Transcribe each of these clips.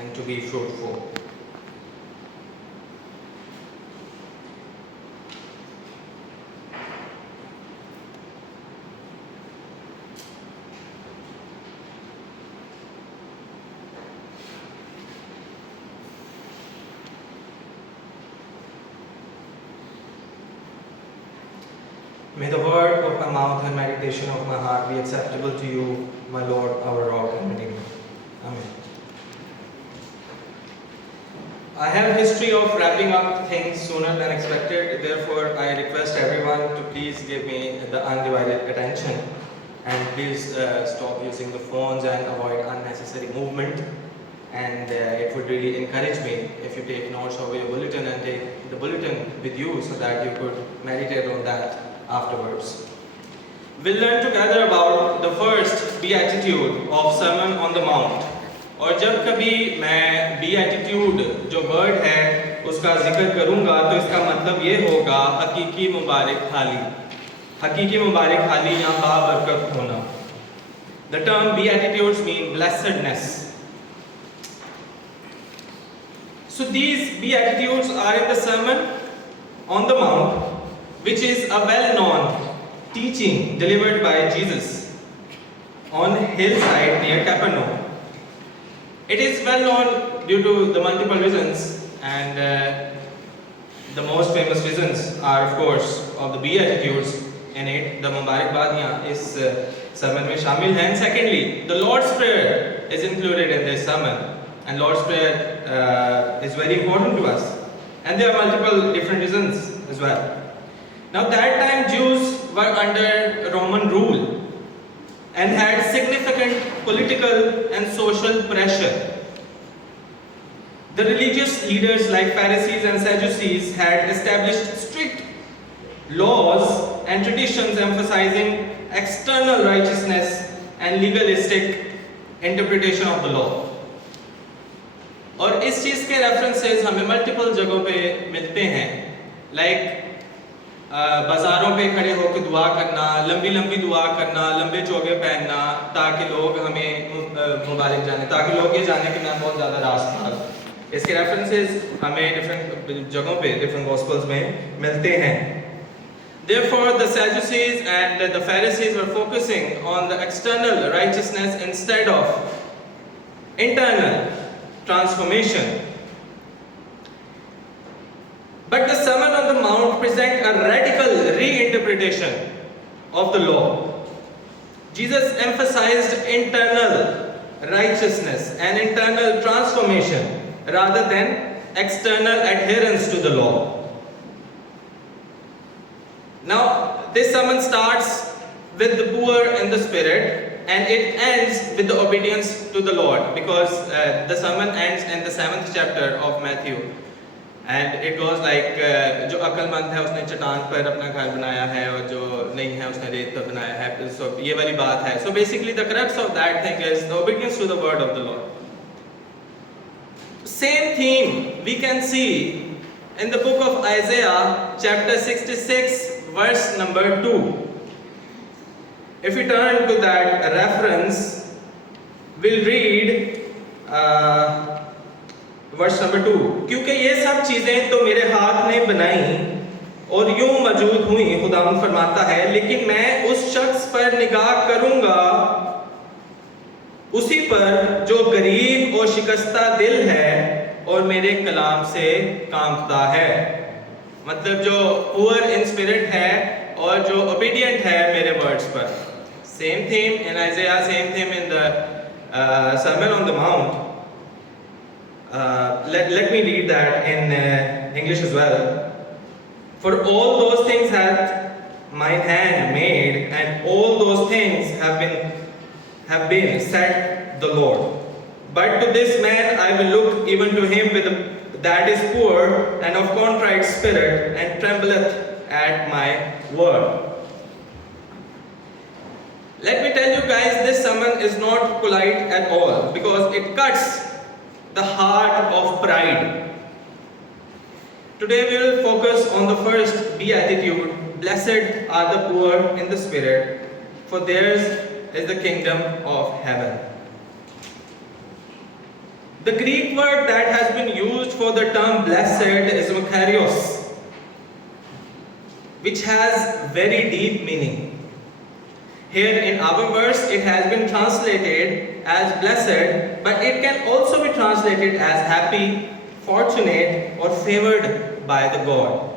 and to be fruitful. May the word of my mouth and meditation of my heart be acceptable to you, my Lord, our rock and Redeemer. Amen. I have a history of wrapping up things sooner than expected, therefore I request everyone to please give me the undivided attention and please stop using the phones and avoid unnecessary movement, and it would really encourage me if you take notes of your bulletin and take the bulletin with you so that you could meditate on that afterwards. We'll learn together about the first beatitude of Sermon on the Mount. और जब कभी मैं beatitude जो word है उसका जिक्र करूंगा तो इसका मतलब ये होगा हकीकी मुबारक हाली या बाबरकत होना. The term beatitudes mean blessedness. So these beatitudes are in the Sermon on the Mount, which is a well-known teaching delivered by Jesus on a hillside near Capernaum. It is well known due to the multiple reasons, and the most famous reasons are, of course, of the Beatitudes in it. The Mubarak Badiyan is sermon mein shamil hai. And secondly, the Lord's Prayer is included in this sermon, and Lord's Prayer is very important to us. And there are multiple different reasons as well. Now, that time Jews were under Roman rule and had significant political and social pressure. The religious leaders like Pharisees and Sadducees had established strict laws and traditions emphasizing external righteousness and legalistic interpretation of the law. और इस चीज़ के references हमें multiple जगहों पे मिलते हैं, like बाज़ारों पे खड़े होकर दुआ करना, लंबी दुआ करना, लंबे चोगे पहनना ताकि लोग हमें मुबारक जाने, ताकि लोग ये जाने कि मैं बहुत ज़्यादा रास्त. इसके रेफरेंसेस हमें डिफरेंट जगहों पे डिफरेंट गॉस्पेल्स में मिलते हैं. Therefore, the Sadducees and the Pharisees were focusing on the external righteousness instead of internal transformation. But the Sermon on the Mount presents a radical reinterpretation of the law. Jesus emphasized internal righteousness and internal transformation rather than external adherence to the law. Now, this sermon starts with the poor in the spirit and it ends with the obedience to the Lord, because the sermon ends in the 7th chapter of Matthew. And it goes like जो अक्लमंद है उसने चट्टान पर अपना घर बनाया है और जो नहीं है उसने रेत पर बनाया है. So ये वाली बात है. So basically the crux of that thing is the obedience to the word of the Lord. Same theme we can see in the book of Isaiah chapter 66 verse number 2. If we turn to that reference, we'll read verse number 2. क्योंकि ये सब चीज़ें तो मेरे हाथ ने बनाई और यूं मौजूद हुई, खुदावंद फरमाता है, लेकिन मैं उस शख्स पर निगाह करूंगा, उसी पर जो गरीब और शिकस्ता दिल है और मेरे कलाम से कांपता है. मतलब जो पुअर इन स्पिरिट है और जो ओबीडियंट है मेरे वर्ड्स पर. Same theme in आइज़ाया, same theme in the sermon on the mount. Let me read that in English as well. For all those things hath mine hand made, and all those things have been, said the Lord. But to this man I will look, even to him that is poor and of contrite spirit, and trembleth at my word. Let me tell you guys, this sermon is not polite at all, because it cuts the heart of pride. Today we will focus on the first beatitude. Blessed are the poor in the spirit, for theirs is the kingdom of heaven. The Greek word that has been used for the term blessed is makarios, which has very deep meaning. Here in our verse, it has been translated as blessed, but it can also be translated as happy, fortunate, or favored by the God.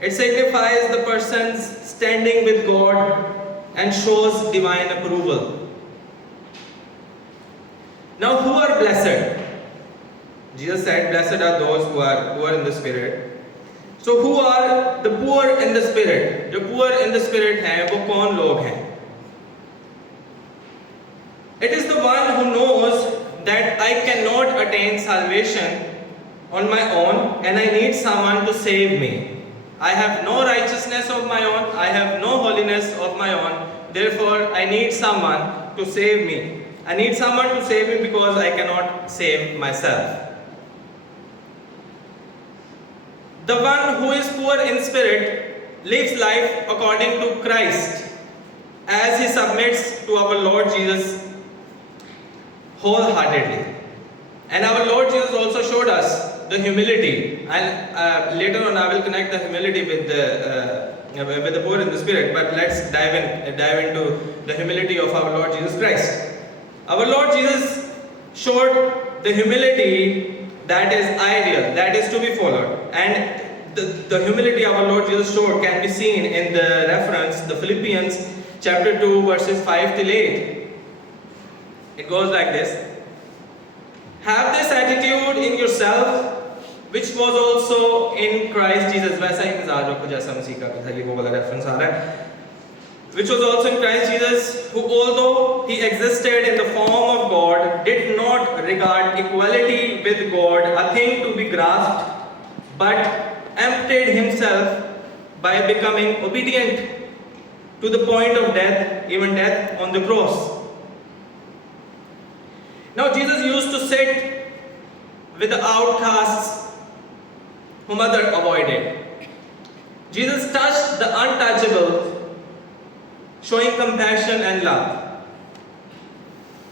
It signifies the person's standing with God and shows divine approval. Now, who are blessed? Jesus said, blessed are those who are poor in the spirit. So, who are the poor in the spirit? जो poor in the spirit हैं, वो कौन लोग हैं? It is the one who knows that I cannot attain salvation on my own and I need someone to save me. I have no righteousness of my own, I have no holiness of my own, therefore I need someone to save me. I need someone to save me because I cannot save myself. The one who is poor in spirit lives life according to Christ as he submits to our Lord Jesus wholeheartedly. And our Lord Jesus also showed us the humility, and later on I will connect the humility with the poor in the spirit, but let's dive into the humility of our Lord Jesus Christ. Our Lord Jesus showed the humility that is ideal, that is to be followed. And the humility our Lord Jesus showed can be seen in the reference, the Philippians chapter 2 verses 5 till 8. It goes like this. Have this attitude in yourself which was also in Christ Jesus. वैसा ही मिजाज रखो जैसा मसीह का था, ये वो वाला reference आ रहा है. Which was also in Christ Jesus, who although he existed in the form of God, did not regard equality with God a thing to be grasped, but emptied himself by becoming obedient to the point of death, even death on the cross. Now Jesus used to sit with the outcasts whom others avoided. Jesus touched the untouchable, showing compassion and love.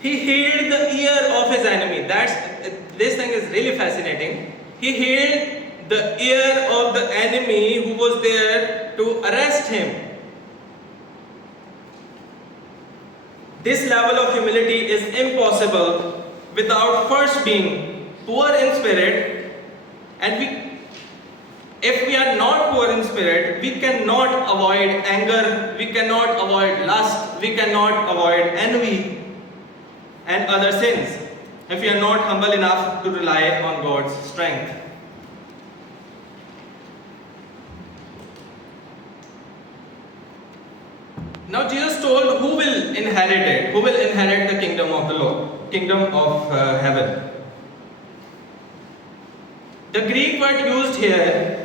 He healed the ear of his enemy. This thing is really fascinating. He healed the ear of the enemy who was there to arrest him. This level of humility is impossible without first being poor in spirit, and if we are not poor in spirit, we cannot avoid anger, we cannot avoid lust, we cannot avoid envy and other sins if we are not humble enough to rely on God's strength. Now Jesus told who will inherit it, who will inherit the kingdom of the Lord, kingdom of heaven. The Greek word used here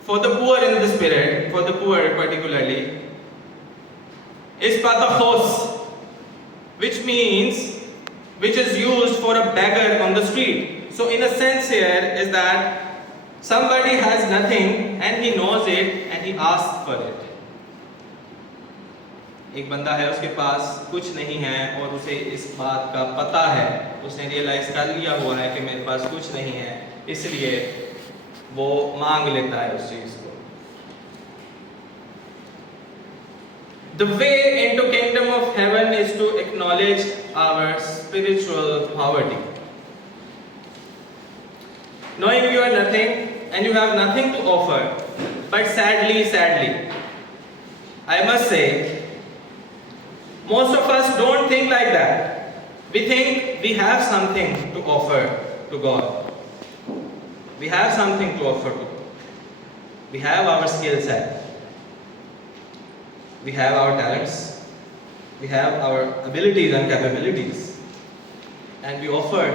for the poor in the spirit, for the poor particularly, is patachos, which is used for a beggar on the street. So in a sense here is that somebody has nothing and he knows it and he asks for it. एक बंदा है, उसके पास कुछ नहीं है और उसे इस बात का पता है, उसने रियलाइज कर लिया हुआ है कि मेरे पास कुछ नहीं है, इसलिए वो मांग लेता है उस चीज को. The way into kingdom of heaven is to acknowledge our spiritual poverty. Knowing you are nothing and you have nothing to offer, but sadly, I must say, most of us don't think like that. We think we have something to offer to God. We have something to offer to God. We have our skill set. We have our talents. We have our abilities and capabilities. And we offer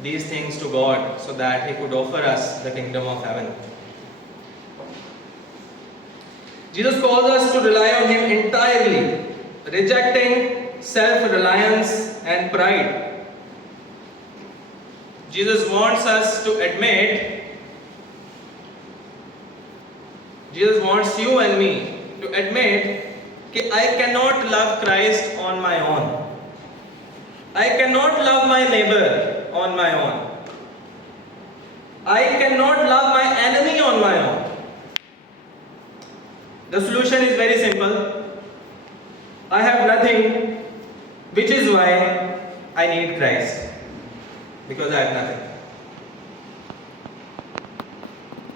these things to God so that He could offer us the kingdom of heaven. Jesus calls us to rely on Him entirely, rejecting self-reliance and pride. Jesus wants us to admit, Jesus wants you and me to admit that I cannot love Christ on my own. I cannot love my neighbor on my own. I cannot love my enemy on my own. The solution is very simple. I have nothing, which is why I need Christ. Because I have nothing.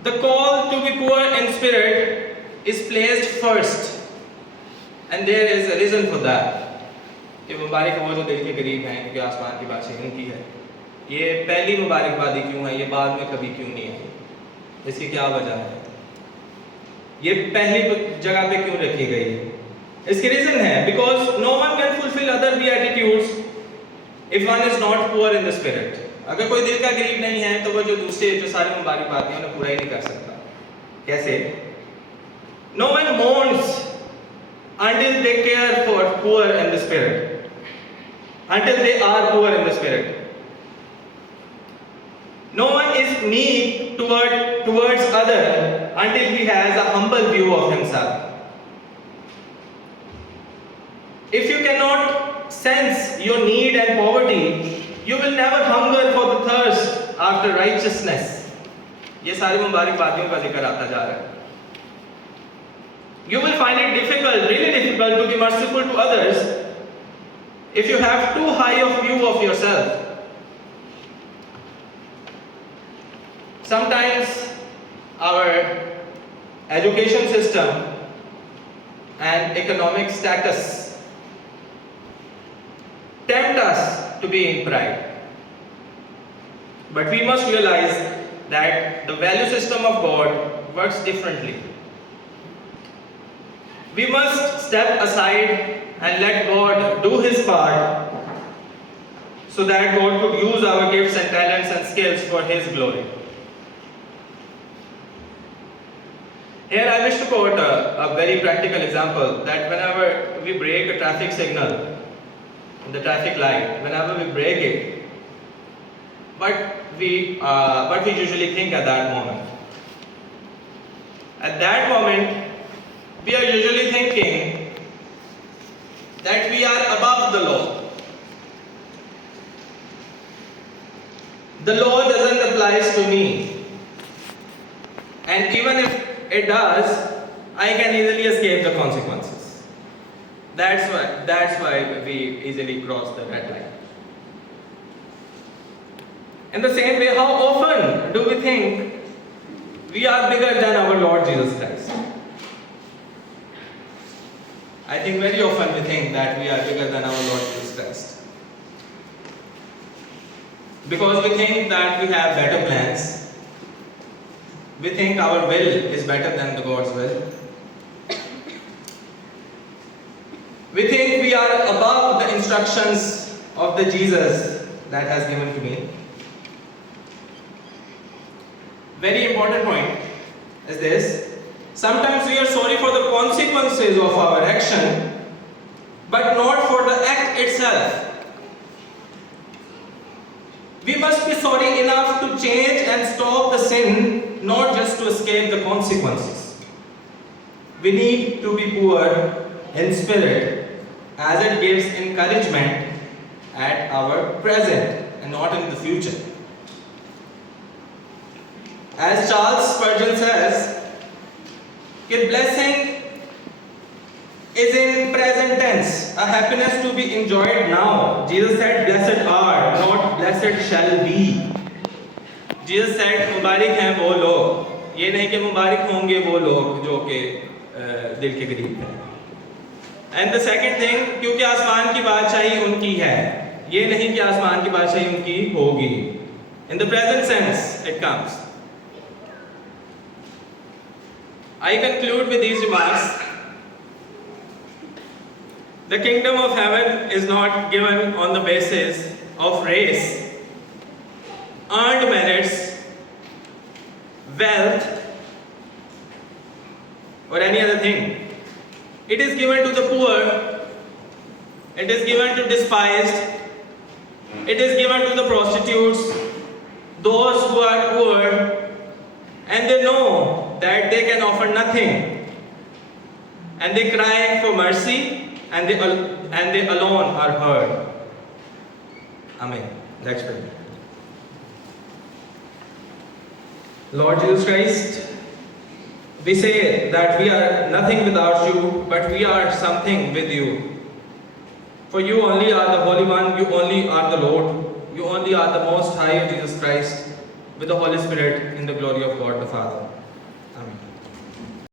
The call to be poor in spirit is placed first. And there is a reason for that. ये मुबारक वो जो दिल के करीब हैं, क्योंकि आसमान की बादशाही उनकी है. ये पहली मुबारकबादी क्यों है, ये बाद में कभी क्यों नहीं है? इसकी क्या वजह है? ये पहली जगह पे क्यों रखी गई है? इसकी रीजन है because no one can fulfill other beatitudes if one is not poor in the spirit. अगर कोई दिल का गरीब नहीं है तो वो जो दूसरे जो सारी मुबारकबादियां उन्हें पूरा ही नहीं कर सकता. कैसे? No one mourns until they care for poor in the spirit. Until they are poor in the spirit. No one is meek towards other until he has a humble view of himself. If you cannot sense your need and poverty, you will never hunger for the thirst after righteousness. ये सारी मुबारकबादियों का जिक्र आता जा रहा है. You will find it difficult, really difficult to be merciful to others if you have too high of view of yourself. Sometimes our education system and economic status tempt us to be in pride. But we must realize that the value system of God works differently. We must step aside and let God do His part so that God could use our gifts and talents and skills for His glory. Here I wish to quote a very practical example that whenever we break a traffic signal, the traffic light, whenever we break it, what we usually think at that moment. At that moment, we are usually thinking that we are above the law. The law doesn't apply to me. And even if it does, I can easily escape the consequences. That's why we easily cross the red line. In the same way, how often do we think we are bigger than our Lord Jesus Christ? I think very often we think that we are bigger than our Lord Jesus Christ. Because we think that we have better plans. We think our will is better than the God's will. We think we are above the instructions of the Jesus that has given to me. Very important point is this. Sometimes we are sorry for the consequences of our action, but not for the act itself. We must be sorry enough to change and stop the sin, not just to escape the consequences. We need to be poor in spirit, as it gives encouragement at our present and not in the future. As Charles Spurgeon says, that blessing is in present tense, a happiness to be enjoyed now. Jesus said, blessed are, not blessed shall be. Jesus said, मुबारक हैं वो लोग, ये नहीं कि मुबारक होंगे वो लोग जो के दिल के करीब हैं. And the second thing, क्योंकि आसमान की बादशाही उनकी है, ये नहीं कि आसमान की बादशाही उनकी होगी. In the present sense, it comes. I conclude with these remarks. The kingdom of heaven is not given on the basis of race, earned merits, wealth, or any other thing. It is given to the poor, it is given to despised, it is given to the prostitutes, those who are poor, and they know that they can offer nothing, and they cry for mercy, and they alone are heard. Amen. Let's pray. Lord Jesus Christ, we say that we are nothing without you, but we are something with you. For you only are the Holy One, you only are the Lord, you only are the Most High, Jesus Christ, with the Holy Spirit in the glory of God the Father. Amen.